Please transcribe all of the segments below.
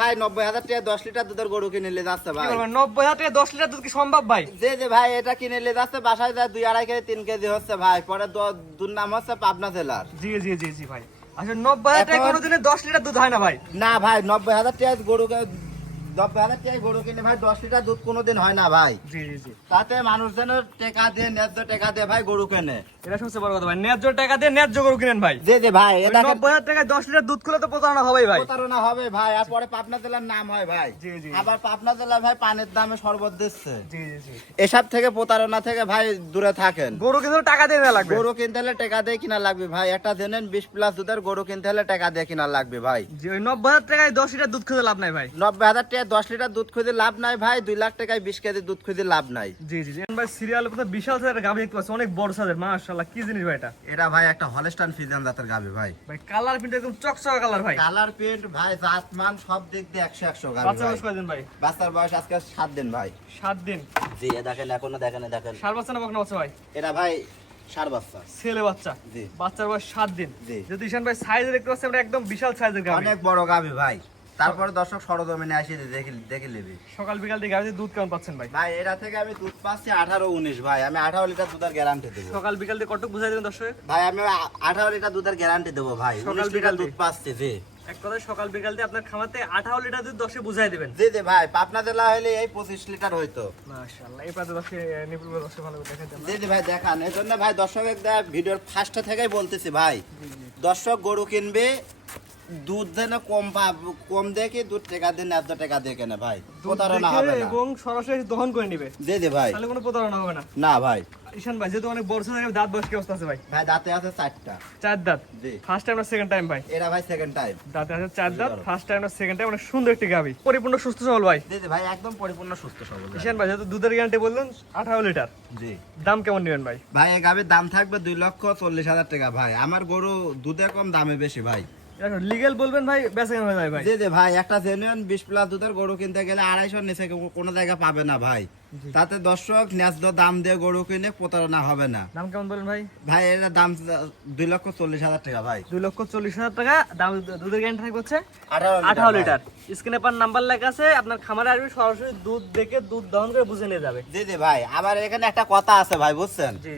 ভাই 90,000 টাকা 10 লিটার দুধের গরু কিনে নিয়ে যাচ্ছে ভাই। 90,000 টাকা 10 লিটার দুধ কি সম্ভব ভাই? যে ভাই এটা কিনে নিয়ে যাচ্ছে বাসায় যায় 2-2.5 কেজি 3 কেজি হচ্ছে ভাই। পরে দুধ নাম হচ্ছে পাবনা জেলার। জি ভাই। আচ্ছা 90,000 টাকা কোনোদিনে 10 লিটার দুধ হয় না ভাই? না ভাই 90,000 টাকা গরু কিনে ভাই 10 লিটার দুধ কোনোদিন হয় না ভাই। জি। তাতে মানুষজন টাকা দিয়ে ন্যায্য টাকা দিয়ে ভাই গরু কেনে। এটা সবচেয়ে বড় কথা ভাই, ন্যায্য টাকা দিয়ে ন্যায্য গরু কিনেন ভাই। যে ভাই এটা 90,000 টাকায় 10 লিটার দুধ খেলে তো প্রতারণা হবেই ভাই। প্রতারণা হবে ভাই। আর পরে পাবনা জেলার নাম হয় ভাই। জি। আবার পাবনা জেলায় ভাই পানির দামে শরবত দিচ্ছে। জি। এসব থেকে প্রতারণা থেকে ভাই দূরে থাকেন। গরু কিন্তু টাকা দিয়ে না লাগবে। গরু কিনতে হলে টাকা দিয়ে কিনা লাগবে ভাই। একটা জেনেন 20+ দুধের গরু কিনতে হলে টাকা দিয়ে কিনা লাগবে ভাই। জি, ওই 90,000 টাকায় 10 লিটার দুধ খেতে লাভ নাই ভাই। 90,000 টাকা 10 লিটার দুধ খুঁজে লাভ নাই ভাই। 2 লাখ টাকায় 20 কেজি দুধ খুঁজে লাভ নাই। জি ভাই, সিরিয়াল কথা বিশাল সাইজের গাভী দেখতে পাচ্ছি, অনেক বড় সাইজের, মাশাআল্লাহ। কি জিনিস ভাই এটা? এটা ভাই একটা হলস্টাইন ফ্রিজিয়ান জাতের গাভী ভাই। ভাই কালার প্রিন্ট একদম চকচকা কালার ভাই। কালার প্রিন্ট ভাই, জাত মান সব দিক দিয়ে 100 গাভী বাচ্চা ভাই। বয়স কয়দিন ভাই? বাচ্চার বয়স আজকে 7 দিন ভাই। 7 দিন। জি দেখেন এখনো দেখেন। সার বাচ্চা না বকনা বাচ্চা ভাই? এটা ভাই ষাঁড় বাচ্চা। ছেলে বাচ্চা। জি। বাচ্চার বয়স 7 দিন। জি। যদি ঈশান ভাই সাইজ দেখতে পাচ্ছেন, আমরা একদম বিশাল সাইজের গাভী। অনেক বড় গাভী ভাই। তারপরে দর্শক সরজমিনে আসি দেখে নেবে। সকাল বিকাল দিয়ে গাভীতে দুধ কেমন পাচ্ছেন ভাই? ভাই এটা থেকে আমি দুধ পাচ্ছি 18-19 ভাই। আমি 18 লিটার দুধের গ্যারান্টি দেবো। সকাল বিকাল দিয়ে কতটুকু বুঝাই দেবেন দর্শক? ভাই আমি 18 লিটার দুধের গ্যারান্টি দেবো ভাই। সকাল 19 লিটার বিকাল দুধ পাচ্ছি। জি এক কথায় সকাল বিকাল দিয়ে আপনার খামাতে 18 লিটার দুধ 10 বুঝাই দিবেন। জি ভাই। পাবনা জেলা হলে এই 25 লিটার হইতো। মাশাআল্লাহ। এই পাতে 10 নিপুল 10 ভালো করে দেখাতে আমরা। জি ভাই দেখান। এই জন্য ভাই দর্শক ভিডিওর ফার্স্ট থেকেই বলতেছি ভাই, দর্শক গরু কিনবে দুধ দেন কম দিয়ে কি দুধ টাকা দিয়ে ন্যায্য টাকা দিয়ে কেনে ভাই। প্রতারণা হবে না এবং সরাসরি দহন করে নিবে। জি ভাই। তাহলে কোনো প্রতারণা হবে না। না ভাই। ঈশান ভাই যেহেতু অনেক বড় সাইজের, দাঁত বয়স কি অবস্থা আছে ভাই? ভাই দাঁতে আছে 4টা। 4 দাঁত। জি। ফার্স্ট টাইম না সেকেন্ড টাইম ভাই? এরা ভাই সেকেন্ড টাইম। দাঁতে আছে 4 দাঁত, ফার্স্ট টাইম না সেকেন্ড টাইম। অনেক সুন্দর একটি গাভী, পরিপূর্ণ সুস্থ সবল ভাই। জি ভাই একদম পরিপূর্ণ সুস্থ সবল। ঈশান ভাই যেহেতু দুধের গ্যারান্টি বললেন 18 লিটার, জি। দাম কেমন নেবেন ভাই? ভাই এই গাভীর দাম থাকবে 2,40,000 টাকা ভাই। আমার গরু দুধে কম দামে বেশি ভাই। লিগ্যাল বলবেন ভাই, বেচা কেন হয় ভাই? জি ভাই। একটা জেনুইন 20+ দুধের গরু কিনতে গেলে 250 নিচে কোনো জায়গা পাবে না ভাই। তাতে দর্শক ন্যায্য দাম দিয়ে গরু কিনে প্রতারণা হবে না। দাম কেমন বলেন ভাই? ভাই এর দাম 2,40,000 টাকা ভাই। 2,40,000 টাকা দাম। দুধের গ্যারান্টি থাকবে হচ্ছে 18 18 লিটার। স্ক্রিনে পার নাম্বার লেখা আছে, আপনার খামারে আসবে, সরাসরি দুধ দেখে দুধ দহন করে বুঝে নিয়ে যাবে। জি ভাই। আবার এখানে একটা কথা আছে ভাই, বুঝছেন? জি।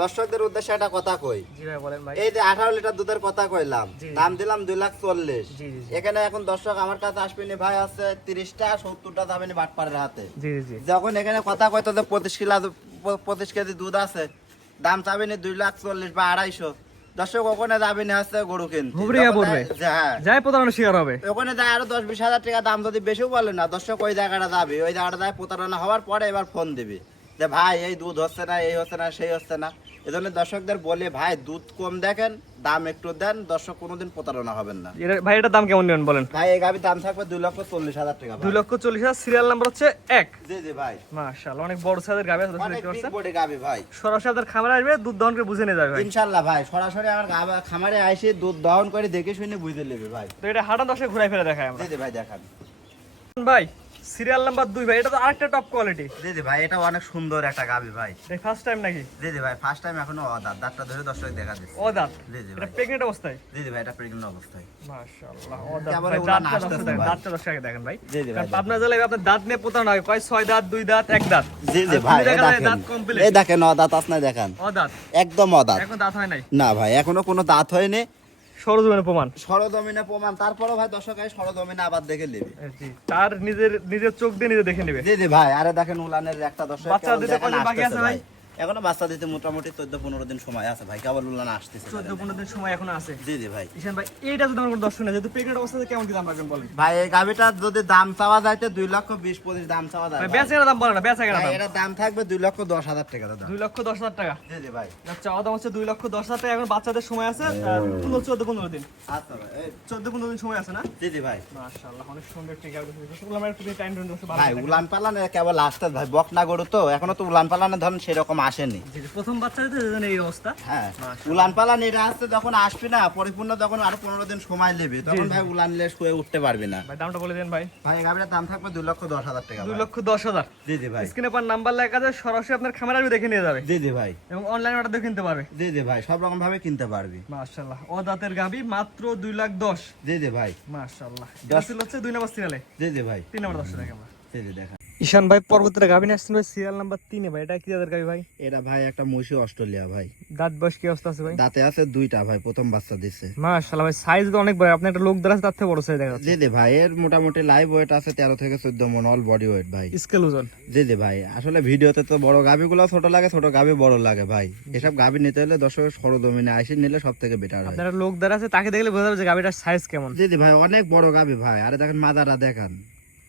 দর্শকদের উদ্দেশ্যে একটা কথা কই। জি ভাই বলেন ভাই। এই যে 18 লিটার দুধের কথা কইলাম, দাম দিলাম 2,40,000। জি। এখানে এখন দর্শক আমার কাছে আসবে নি ভাই, আছে 30টা 70টা যাবে নি বাটপাড়ের হাতে। জি। যখন এখানে কথা কইতো যে 25 কেজি দুধ আছে, দাম চাবে নি 2,40,000 বা 250। দর্শক ওখানে যাবে নি হচ্ছে গরু কিনতে। ঘুবড়িয়া পড়বে। হ্যাঁ। যাই প্রতারণা শিকার হবে। ওখানে যায় আরো 10-20 হাজার টাকা দাম যদি বেশিও বলে না, দর্শক ওই জায়গাটা যাবে। ওই জায়গাটা যায় প্রতারণা হওয়ার পরে এবার ফোন দিবে যে ভাই এই দুধ হচ্ছে না, এই হচ্ছে না, সেই হচ্ছে না। এজন্য দর্শকদের বলে ভাই দুধ কম দেখেন, দাম একটু দেন, দর্শক কোনোদিন প্রতারণা হবেন না। ভাই এটার দাম কেমন নেবেন বলেন? ভাই এই গাভীর দাম থাকবে 2,40,000 টাকা। 2,40,000। সিরিয়াল নাম্বার হচ্ছে 1। জি ভাই। মাশাআল্লাহ, অনেক বড় সাইজের গাভী আছে, দর্শক অনেক দেখতে বিগ পাচ্ছেন। বডি গাভী ভাই। সরাসরি আপনার খামারে আসবে, দুধ দহন করে বুঝে নিয়ে যাবে ভাই। ইনশাআল্লাহ ভাই। সরাসরি আমার খামারে আইসে দুধ দহন করে দেখে শুনে বুঝে নেবে ভাই। তো এটা হাঁটা দশে ঘুরাই ফেলে দেখায় আমরা। জি ভাই দেখান। ভাই সিরিয়াল নাম্বার 2 ভাই, এটা তো আরেকটা টপ কোয়ালিটি। জি ভাই। এটা অনেক সুন্দর একটা গাভী ভাই। এই ফার্স্ট টাইম নাকি? জি ভাই। First time. এখনো অদাঁত। দাঁতটা ধরে দর্শক দেখা দিচ্ছে। ও দাঁত। জি এটা ভাই। প্রেগন্যান্ট অবস্থায়? জি ভাই। এটা প্রেগন্যান্ট অবস্থায়। মাশাআল্লাহ। ও দাঁত কেবল ভাই, উলান দাঁতটা আসতেছে দর্শক ভাই। দাঁতটা দর্শক আগে দেখেন ভাই। জি ভাই। কারণ আপনার জেলায় আপনার দাঁত নিয়ে প্রতারণা হয়, কয় 6 দাঁত, 2 দাঁত, 1 দাঁত। জি আর ভাই। তুমি দেখা যায় দেখেন দাঁত কমপ্লিট। এই দেখেন অদাঁত আসনা দেখেন। ও দাঁত। একদম অদাঁত। এখন দাঁত হয় নাই। না ভাই এখনো কোনো দাঁত হয়নি। সরজমিনে প্রমাণ। সরজমিনে প্রমাণ। তারপরও ভাই দর্শক এই সরজমিনে আবার দেখে নেবে। জি, তার নিজের চোখ দিয়ে নিজে দেখে নেবে। জি ভাই। আরে দেখেন উলানের একটা দর্শক বাচ্চা দিতে কতদিন বাকি আছে ভাই? এখনো বাচ্চা দিতে মোটামুটি 14-15 দিন সময় আছে ভাই। কেবল উলান আসতেছে। 14-15 দিন সময় এখনো আছে। জি ভাই। ঈশান ভাই এইটা যদি আমার কোনো দর্শক না, যেহেতু প্রেগন্যান্ট অবস্থাতে কেমন কি দাম রাখবেন বলেন? ভাই এই গাভিটার যদি দাম চাওয়া যায় তো 2,20,25 দাম চাওয়া যায়। বেচা কেনা দাম বলেন না, বেচা কেনা ভাই দাম। এর দাম থাকবে 2,10,000 টাকা দাদা। 2,10,000 টাকা। জি ভাই। আচ্ছা, দাম হচ্ছে 2,10,000 টাকা। এখন বাচ্চাদের সময় আছে 14-15 দিন। আচ্ছা ভাই। 14-15 দিন সময় আছে না? জি ভাই। মাশাআল্লাহ, অনেক সুন্দর টিকা দিয়েছে। শুনলাম একটু টাইম ধরে ভালো। ভাই উলান পালানে কেবল আসতে ভাই, বকনা গরু তো এখনো তো উলান পালানে ধরেন সেরকম আসেনি। জি, প্রথম বাচ্চা তো এই জন্য এই অবস্থা। হ্যাঁ, মাশাআল্লাহ। উলান পালান এটা আসছে যখন আসবে না পরিপূর্ণ, তখন আরো 15 দিন সময় নেবে, তখন ভাই উলান লেস হয়ে উঠতে পারবে না। ভাই দামটা বলে দেন ভাই। ভাই গাবিটার দাম থাকবে 2,10,000 টাকা। 2,10,000। জি জি ভাই। স্ক্রিনে পার নাম্বার লেখা আছে, সরাসরি আপনার খামারে আসবে দেখে নিয়ে যাবে। জি জি ভাই। এবং অনলাইন অর্ডার দিয়ে কিনতে পারবে। জি জি ভাই, সব রকম ভাবে কিনতে পারবি। মাশাআল্লাহ, ও দাঁতের গাবি মাত্র 2,10,000। জি জি ভাই। মাশাআল্লাহ, এটা ছিল হচ্ছে 2 নম্বর সিরিয়ালে। জি জি ভাই। 3 নম্বর দর্শক আমরা। জি জি দেখা। ঈশান ভাই পরবর্তীতে গাবি নিয়ে আসছেন ভাই সিরিয়াল নাম্বার 3 এ ভাই। এটা কি জাতের গাবি ভাই? এটা ভাই একটা মহিষী অস্ট্রেলিয়া ভাই। দাঁত বয়স কি অবস্থা আছে ভাই? দাঁতে আছে 2টা ভাই, প্রথম বাচ্চা দিচ্ছে। মাশাআল্লাহ ভাই, সাইজ তো অনেক বড়। আপনি একটা লোক দ্বারা তার থেকে বড় সাইজ দেখা যাচ্ছে। জি জি ভাই, এর মোটামুটি লাইভ ওয়েট আছে 13 থেকে 14 মণ, অল বডি ওয়েট ভাই। স্কেল ওজন। জি জি ভাই, আসলে ভিডিওতে তো বড় গাবিগুলো ছোট লাগে, ছোট গাবি বড় লাগে ভাই। এসব গাবি নিতে হলে দর্শকের সরজমিনে আইসে নিলে সব থেকে বেটার হয়। আপনার লোক দ্বারা আছে, তাকে দেখলে বোঝা যাবে যে গাবিটার সাইজ কেমন। জি জি ভাই, অনেক বড় গাবি ভাই। আরে দেখেন মাজারা দেখান,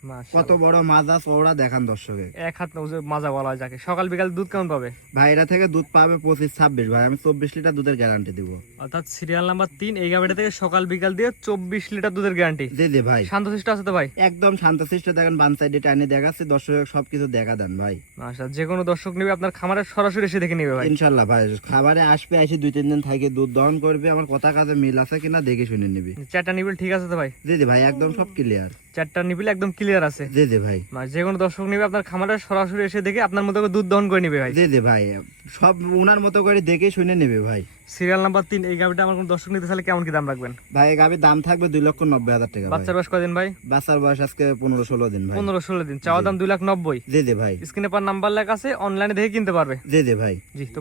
কত মাশাআল্লাহ, বড় মাজা চওড়া দেখান দর্শকে। এক হাত মাজা বলা হয় যাকে। সকাল বিকাল দুধ কেমন পাবে ভাই এটা থেকে দুধ পাবে 25-26 ভাই। আমি 24 লিটার দুধের গ্যারান্টি দিব। অর্থাৎ সিরিয়াল নাম্বার 3 এই গাবিটা থেকে সকাল বিকাল দিয়ে 24 লিটার দুধের গ্যারান্টি। জি জি ভাই, শান্তশিষ্ট আছে তো ভাই? একদম শান্তশিষ্ট। দেখেন বান সাইডে টাইনে দেখাচ্ছি, দর্শক সবকিছু দেখা দেন ভাই। মাশাআল্লাহ, যে কোনো দর্শক নেবে আপনার খামারে সরাসরি এসে দেখে নেবে ভাই। ইনশাল্লাহ ভাই, খাবারে আসবে, এসে 2-3 দিন থাকে দুধ দহন করবে, আমার কথা কাজে মিল আছে কিনা দেখে শুনে নিবি। চারটা নিবিল ঠিক আছে তো ভাই? জি জি ভাই, একদম সব ক্লিয়ার। চারটা নিবিল একদম ক্লিয়ার আছে। জি জি ভাই। যে কোনো দর্শক নেবে আপনার খামারে সরাসরি এসে দেখে আপনার মতো করে দুধ দহন করে নিবে ভাই। জি জি ভাই, সব উনার মতো করে দেখে শুনে নেবে ভাই। সিরিয়াল নাম্বার 3 এই গাবিটা আমার কোন দর্শক নিতে চাইলে কেমন কি দাম রাখবেন ভাই এই গাবির দাম থাকবে 2,90,000 টাকা ভাই। বাচ্চার বয়স কদিন ভাই? বাচ্চার বয়স আজকে 15-16 দিন ভাই। 15-16 দিন। চাওয়া দাম 2,90,000। জি জি ভাই। স্ক্রিনে পার নাম্বার লেখা আছে, অনলাইনে দেখে কিনতে পারবে। জি জি ভাই। জি, তো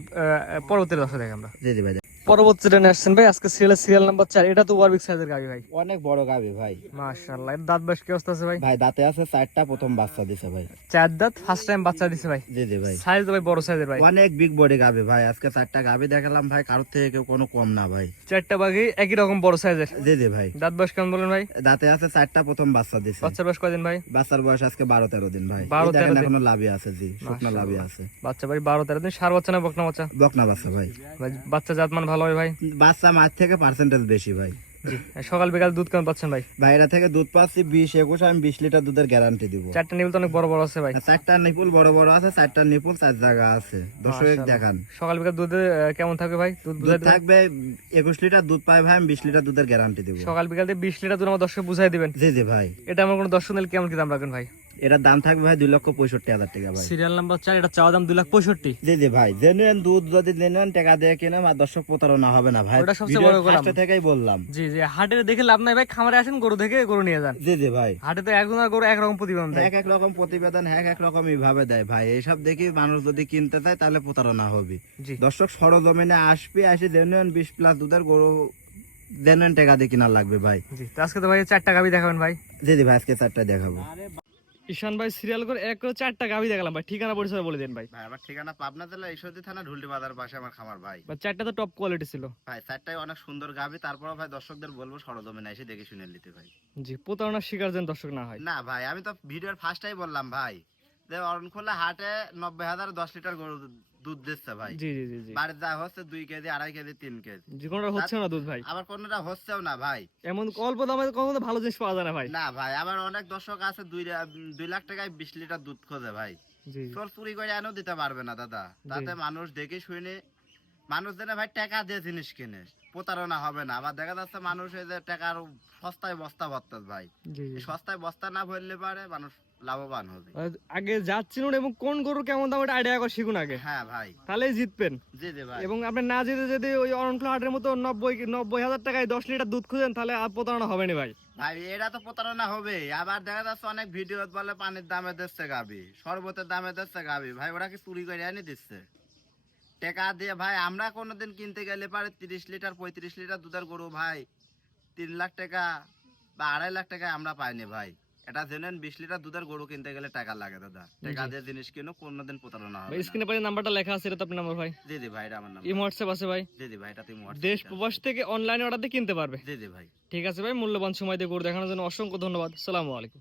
পরবর্তী দর্শক দেখে আমরা। জি জি ভাই। পরবর্তী ট্রেনে আসছেন ভাই আজকে সিরিয়াল নাম্বার 4। এটা তো ওয়ারবিক সাইজের গাবি ভাই। অনেক বড় গাবি ভাই। মাশাআল্লাহ, এর দাঁত বয়স কি অবস্থা আছে ভাই? ভাই দাঁতে আছে 4টা, প্রথম বাচ্চা দিছে ভাই। 4 দাঁত, ফার্স্ট টাইম বাচ্চা দিছে ভাই। জি জি ভাই। সাইজ তো ভাই বড় সাইজের ভাই। অনেক বিগ বডি গাবি ভাই। আজকে 4টা গাবি দেখালাম ভাই, কারোর থেকে কেউ কোনো কম না ভাই। 4টা বাঘই একই রকম বড় সাইজের। জি জি ভাই। দাঁত বয়স কেমন বলেন ভাই? দাঁতে আছে 4টা, প্রথম বাচ্চা দিছে। বাচ্চার বয়স কদিন ভাই? বাচ্চার বয়স আজকে 12-13 দিন ভাই। 12-13 এই দেখেন দিন। এখনো লাভি আছে। জি, শুকনা লাভি আছে। বাচ্চা ভাই 12-13 দিন। সার বাচ্চা না বকনা বাচ্চা? বকনা বাচ্চা ভাই। ভাই বাচ্চা জাতমান ভালো হয় ভাই? বাচ্চা মাছ থেকে পার্সেন্টেজ বেশি ভাই। জি, সকাল বিকাল দুধ কেমন পাচ্ছেন ভাই? ভাই এটা থেকে দুধ পাচ্ছি 20-21, আমি 20 লিটার দুধের গ্যারান্টি দিব। 4টা নিবল তো অনেক বড় বড় আছে ভাই। 4টা নিপুল বড় বড় আছে, 4টা নিপুল 4 জায়গা আছে। দর্শক দেখান। সকাল বিকাল দুধে কেমন থাকবে ভাই? দুধ দুধ বুঝাই দিবেন। থাকবে 21 লিটার দুধ পাই ভাই, আমি 20 লিটার দুধের গ্যারান্টি দিব। সকাল বিকাল দিয়ে 20 লিটার দুধ আমার দর্শক বুঝাই দিবেন। জি জি ভাই। এটা আমার কোনো দর্শক নিলে কেমন কি দাম রাখবেন ভাই? এটার দাম থাকবে ভাই 2,65,000 টাকা ভাই। সিরিয়াল নাম্বার 4, এটা চাওয়া দাম 2,65,000। জি জি ভাই, জেনুইন দুধ যদি জেনুইন টাকা দিয়ে কিনে আর দর্শক প্রতারণা হবে না ভাই। ওটা সবচেয়ে ভিডিওর বড় কথা। ফার্স্ট থেকেই বললাম। জি জি, হাটে দেখে লাভ নাই ভাই, খামারে আসেন গরু দেখে গরু নিয়ে যান। জি জি ভাই। হাটে তো একজন আর গরু একরকম প্রতিবেদন দেয়। এক রকম প্রতিবেদন, এক রকম এইভাবে দেয় ভাই। এইসব দেখি মানুষ যদি কিনতে চায় তাহলে প্রতারণা হবে। জি, দর্শক সরজমিনে আসবে, আসে জেনুইন 20+ দুধের গরু জেনুইন টাকা দিয়ে কিনা লাগবে ভাই। জি, তো আজকে তো ভাই 4টা গাবি দেখাবেন ভাই। জি জি ভাই, আজকে 4টা দেখাবো। ঈশান ভাই সিরিয়াল করে এক করে 4টা গাবি দেখালাম ভাই। ঠিকানা পরিচয় বলে দেন ভাই। ভাই আমার ঠিকানা পাবনা জেলা ঈশ্বরদী থানা ঢুলটি বাজার পাশে আমার খামার ভাই। বা 4টা তো টপ কোয়ালিটি ছিল ভাই 4টাই অনেক সুন্দর গাবি। তারপর ভাই দর্শকদের বলবো সরজমিনে এসে দেখে শুনে নিতে ভাই। জি, প্রতারণার শিকার যেন দর্শক না হয়। না ভাই, আমি তো ভিডিওর ফার্স্টটাই বললাম ভাই যে অরণখোলা হাটে 90,000 10 লিটার গরু দুধ দিচ্ছে ভাই। জি জি জি জি, বাড়ির যা হচ্ছে 2 কেজি 2.5 কেজি 3 কেজি, যে কোনোটা হচ্ছে না দুধ ভাই। আবার কোনটা হচ্ছেও না ভাই। এমন অল্প দামে কখনো ভালো জিনিস পাওয়া যায় না ভাই। না ভাই, আবার অনেক দর্শক আছে 2 লাখ টাকায় 20 লিটার দুধ খোঁজে ভাই। জি তোর চুরি করে এনেও দিতে পারবে না দাদা। তাতে মানুষ দেখে শুনে, মানুষ যেন ভাই টাকা দিয়ে জিনিস কিনে, প্রতারণা হবে না। আবার দেখা যাচ্ছে মানুষ এই যে টাকার সস্তায় বস্তা ভরতে ভাই। জি জি। এই সস্তায় বস্তা না ভরলে পারে মানুষ লাভবান হবে। আগে যাচ্ছিলেন এবং কোন গরু কেমন দাম এটা আইডিয়া করে শিখুন আগে, হ্যাঁ ভাই। তাহলেই জিতবেন। জি জি ভাই। এবং আপনি না জিতে যদি ওই অরণখোলা হাটের মতো 90,000 টাকায় 10 লিটার দুধ খুঁজেন তাহলে আর প্রতারণা হবে না ভাই। ভাই এটা তো প্রতারণা হবে। আবার দেখা যাচ্ছে অনেক ভিডিও বলে পানির দামে দিচ্ছে গাবি, শরবতের দামে দিচ্ছে গাবি। ভাই ওরা কি চুরি করে এনে দিচ্ছে টাকা দিয়ে? ভাই আমরা কোনোদিন কিনতে গেলে পারে 30 লিটার 35 লিটার দুধের গরু ভাই 3 লাখ টাকা বা 2.5 লাখ টাকায় আমরা পাইনি ভাই। এটা জেনেন 20 লিটার দুধের গরু কিনতে গেলে টাকা লাগে দাদা। টাকা দিয়ে জিনিস কিনো, কোনোদিন প্রতারণা হবে ভাই না। স্ক্রিনে পাশে নাম্বারটা লেখা আছে, এটা তো আপনার নাম্বার ভাই। জি জি ভাই, এটা আমার নাম। এই হোয়াটসঅ্যাপ আছে ভাই। জি জি ভাই, এটা তুমি দেশ প্রবাস থেকে অনলাইনে অর্ডার দিয়ে কিনতে পারবে। জি জি ভাই। ঠিক আছে ভাই, মূল্যবান সময় দিয়ে গরু দেখানোর জন্য অসংখ্য ধন্যবাদ। আসসালামু আলাইকুম।